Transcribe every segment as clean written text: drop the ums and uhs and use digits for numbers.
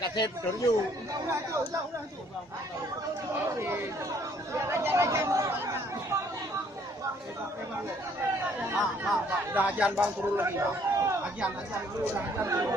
kasih betul you. Udah ajan bang turun lagi. Ajan dulu, udah ajan dulu.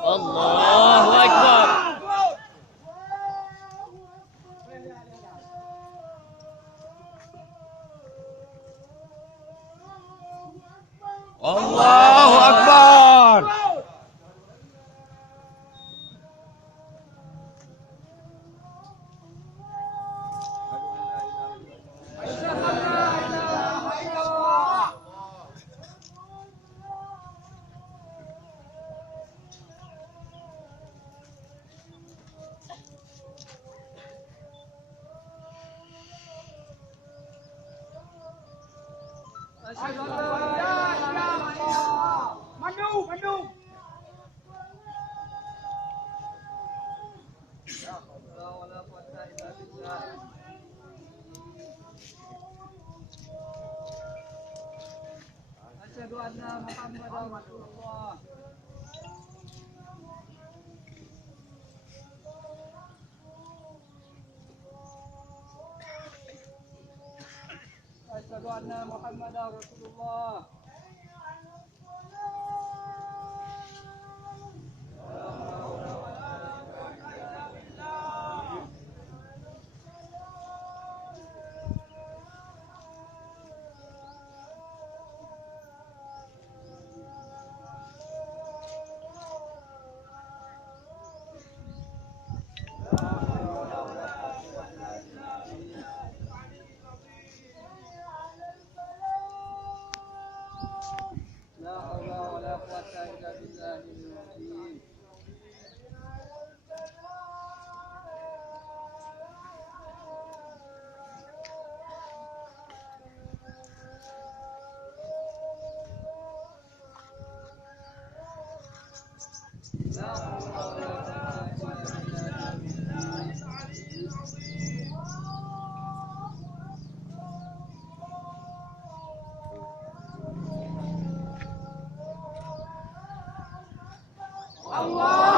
Allahu Akbar. Allahu Akbar. Mandu. Asyhadu anna Muhammadar Rasulullah. Asyhadu anna Muhammadar Rasulullah. La haula wala quwwata illa billahil azim. La haula wala quwwata illa billahil azim. Allah